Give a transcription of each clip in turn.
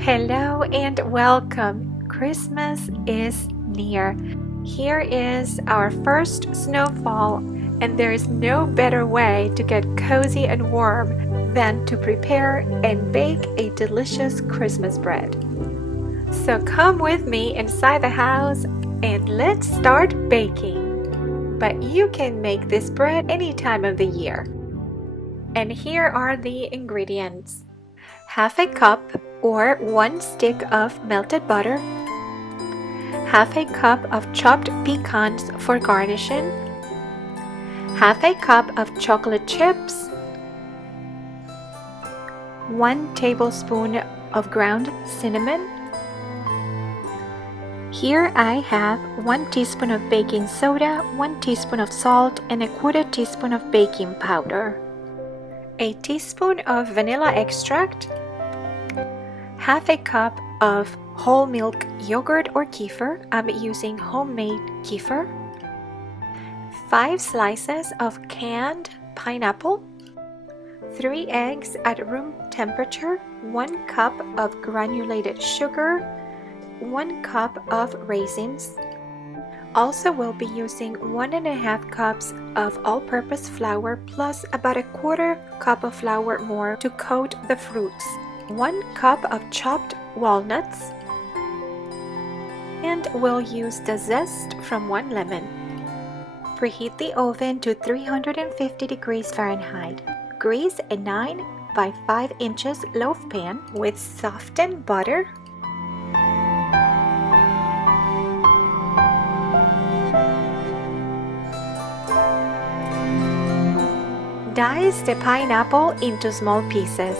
Hello and welcome. Christmas is near. Here is our first snowfall, and there is no better way to get cozy and warm than to prepare and bake a delicious Christmas bread. So come with me inside the house and let's start baking. But you can make this bread any time of the year. And here are the ingredients. Half a cup or 1 stick of melted butter, half a cup of chopped pecans for garnishing, half a cup of chocolate chips, 1 tablespoon of ground cinnamon. Here I have 1 teaspoon of baking soda, 1 teaspoon of salt, and a 1/4 teaspoon of baking powder, a teaspoon of vanilla extract, half a cup of whole milk yogurt or kefir. I'm using homemade kefir, 5 slices of canned pineapple, 3 eggs at room temperature, 1 cup of granulated sugar, 1 cup of raisins. Also we'll be using 1.5 cups of all-purpose flour plus about a 1/4 cup of flour more to coat the fruits, 1 cup of chopped walnuts, and we'll use the zest from 1 lemon. Preheat the oven to 350 degrees Fahrenheit. Grease a 9 by 5 inches loaf pan with softened butter, dice the pineapple into small pieces.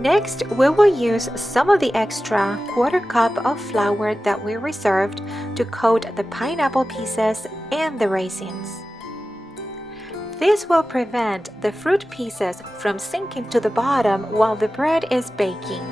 Next, we will use some of the extra 1/4 cup of flour that we reserved to coat the pineapple pieces and the raisins. This will prevent the fruit pieces from sinking to the bottom while the bread is baking.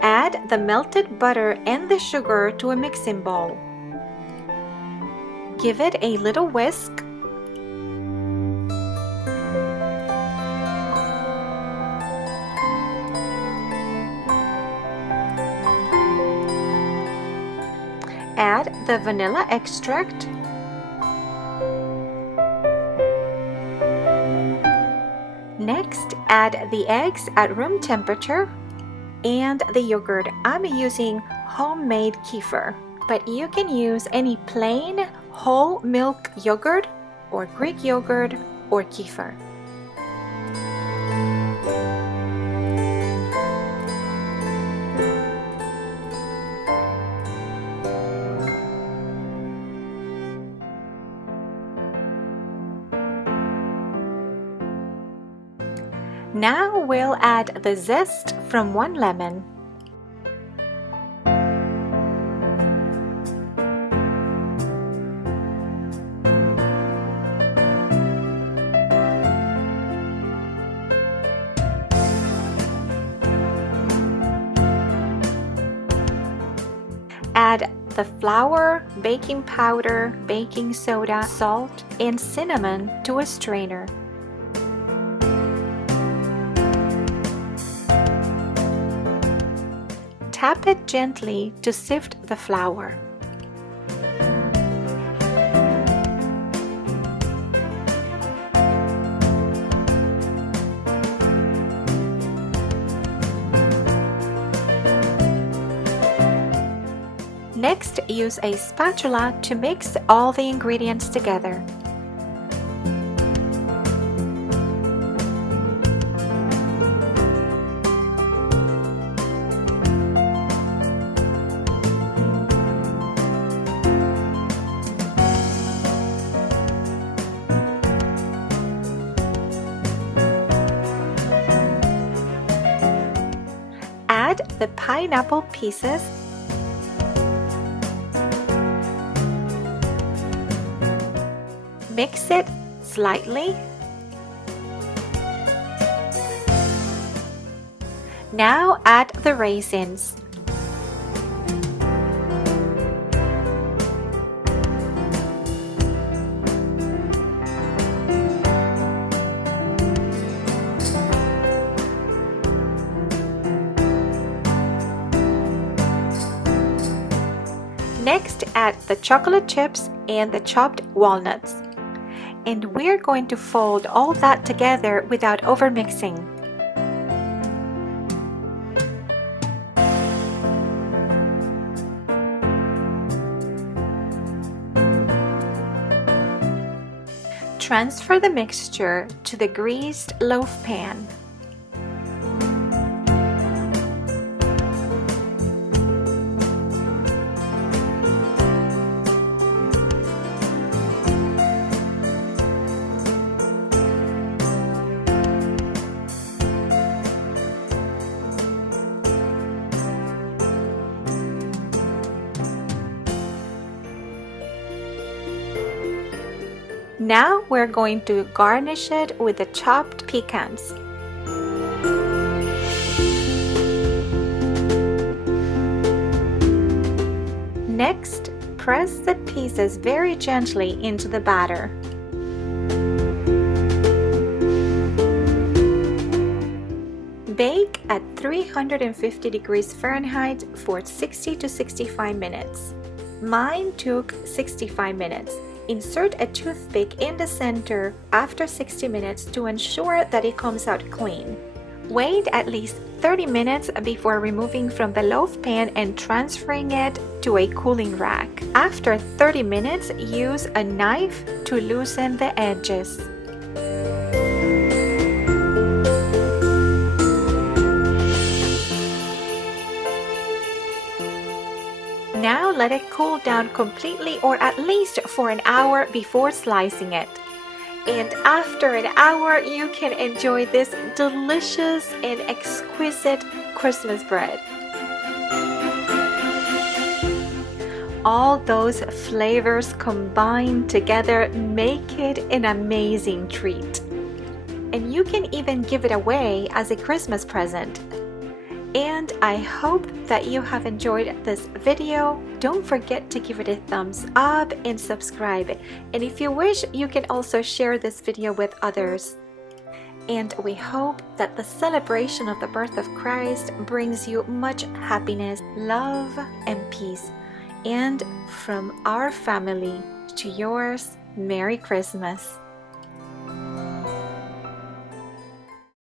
Add the melted butter and the sugar to a mixing bowl. Give it a little whisk. Add the vanilla extract. Next, add the eggs at room temperature and the yogurt. I'm using homemade kefir, but you can use any plain whole milk yogurt or Greek yogurt or kefir. Now we'll add the zest from 1 lemon. Add the flour, baking powder, baking soda, salt, and cinnamon to a strainer. Tap it gently to sift the flour. Next, use a spatula to mix all the ingredients together. add the pineapple pieces. Mix it slightly. Now add the raisins. Next, add the chocolate chips and the chopped walnuts. And we're going to fold all that together without overmixing. Transfer the mixture to the greased loaf pan. Now we're going to garnish it with the chopped pecans. Next, press the pieces very gently into the batter. Bake at 350 degrees Fahrenheit for 60 to 65 minutes. Mine took 65 minutes. Insert a toothpick in the center after 60 minutes to ensure that it comes out clean. Wait at least 30 minutes before removing from the loaf pan and transferring it to a cooling rack. After 30 minutes, use a knife to loosen the edges. Now let it cool down completely, or at least for an hour before slicing it. And after an hour, you can enjoy this delicious and exquisite Christmas bread. All those flavors combined together make it an amazing treat. And you can even give it away as a Christmas present. And I hope that you have enjoyed this video. Don't forget to give it a thumbs up and subscribe. And if you wish, you can also share this video with others. And we hope that the celebration of the birth of Christ brings you much happiness, love, and peace. And from our family to yours, Merry Christmas.